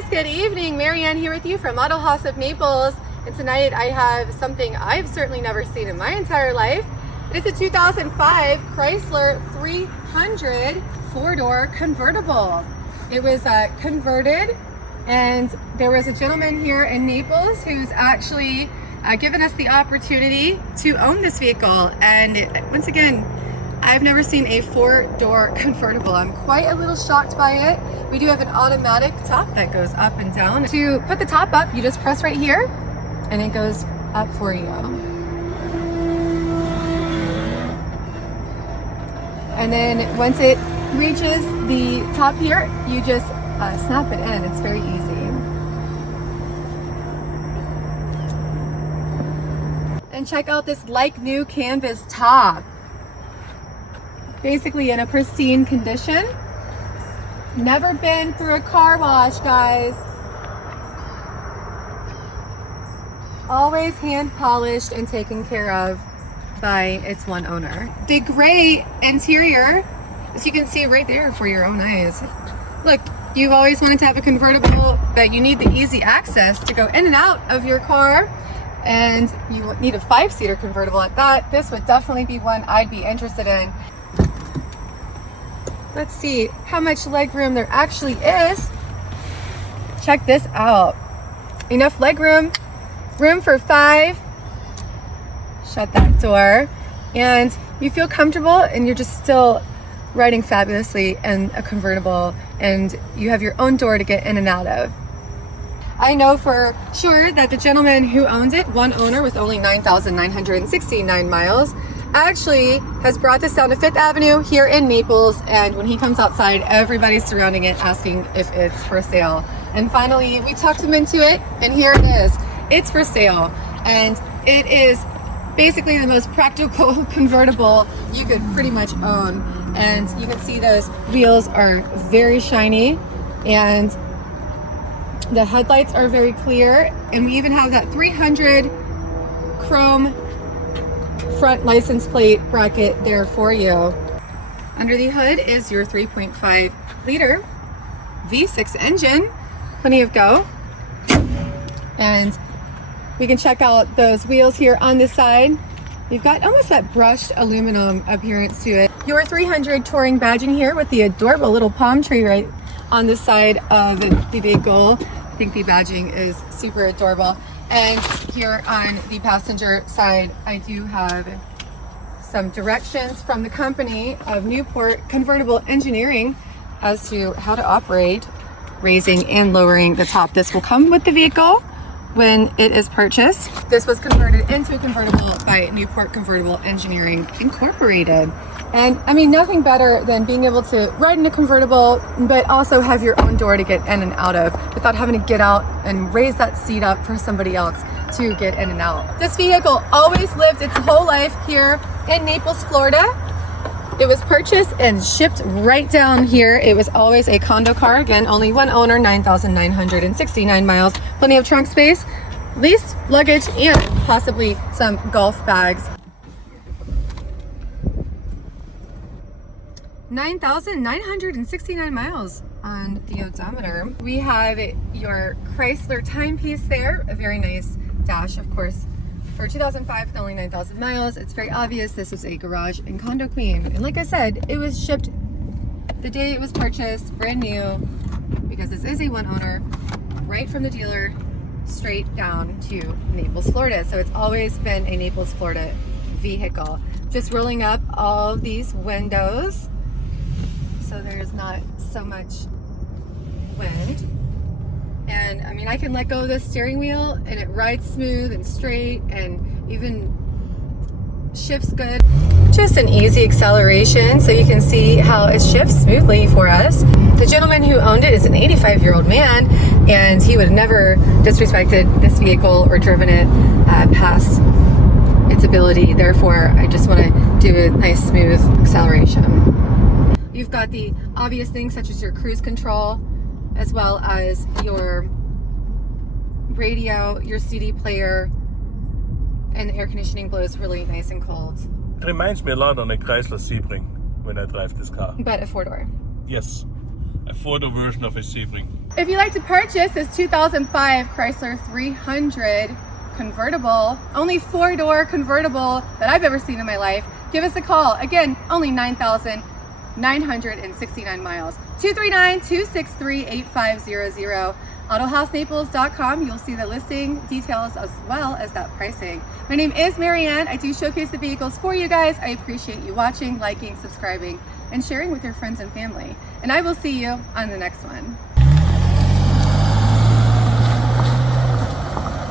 guys, good evening. Marianne here with you from Autohaus of Naples, and tonight I have something I've certainly never seen in my entire life. It's a 2005 Chrysler 300 four-door convertible. It was converted, and there was a gentleman here in Naples who's actually given us the opportunity to own this vehicle. And once again, I've never seen a four-door convertible. I'm quite a little shocked by it. We do have an automatic top that goes up and down. To put the top up, you just press right here and it goes up for you. And then once it reaches the top here, you just snap it in. It's very easy. And check out this like new canvas top. Basically in a pristine condition. Never been through a car wash, guys. Always hand polished and taken care of by its one owner. The gray interior, as you can see right there for your own eyes. Look, you've always wanted to have a convertible that you need the easy access to go in and out of your car, and you need a 5-seater convertible at that. This would definitely be one I'd be interested in. Let's see how much leg room there actually is. Check this out. Enough leg room, room for 5. Shut that door. And you feel comfortable, and you're just still riding fabulously in a convertible, and you have your own door to get in and out of. I know for sure that the gentleman who owns it, one owner with only 9,969 miles, actually has brought this down to 5th Avenue here in Naples, and when he comes outside, everybody's surrounding it asking if it's for sale. And finally, we talked him into it, and here it is. It's for sale, and it is basically the most practical convertible you could pretty much own. And you can see those wheels are very shiny, and the headlights are very clear, and we even have that 300 chrome front license plate bracket there for you. Under the hood is your 3.5 liter V6 engine, plenty of go. And we can check out those wheels here on this side. You've got almost that brushed aluminum appearance to it. Your 300 Touring badging here with the adorable little palm tree right on the side of the vehicle. I think the badging is super adorable. And here on the passenger side, I do have some directions from the company of Newport Convertible Engineering as to how to operate raising and lowering the top. This will come with the vehicle when it is purchased. This was converted into a convertible by Newport Convertible Engineering Incorporated. And I mean, nothing better than being able to ride in a convertible, but also have your own door to get in and out of without having to get out and raise that seat up for somebody else to get in and out. This vehicle always lived its whole life here in Naples, Florida. It was purchased and shipped right down here. It was always a condo car. Again, only one owner, 9,969 miles, plenty of trunk space, least luggage, and possibly some golf bags. 9,969 miles on the odometer. We have your Chrysler timepiece there, a very nice dash, of course. For 2005 with only 9,000 miles, it's very obvious this was a garage and condo queen. And like I said, it was shipped the day it was purchased, brand new, because this is a one owner, right from the dealer, straight down to Naples, Florida. So it's always been a Naples, Florida vehicle. Just rolling up all of these windows so there's not so much wind. And I mean, I can let go of this steering wheel and it rides smooth and straight and even shifts good. Just an easy acceleration, so you can see how it shifts smoothly for us. The gentleman who owned it is an 85-year-old man, and he would have never disrespected this vehicle or driven it past its ability. Therefore, I just want to do a nice smooth acceleration. You've got the obvious things such as your cruise control, as well as your radio, your CD player, and the air conditioning blows really nice and cold. It reminds me a lot on a Chrysler Sebring when I drive this car. But a 4-door. Yes, a 4-door version of a Sebring. If you'd like to purchase this 2005 Chrysler 300 convertible, only 4-door convertible that I've ever seen in my life, give us a call. Again, only 9,969 miles. 239-263-8500. Autohausnaples.com. You'll see the listing details as well as that pricing. My name is Marianne. I do showcase the vehicles for you guys. I appreciate you watching, liking, subscribing, and sharing with your friends and family. And I will see you on the next one.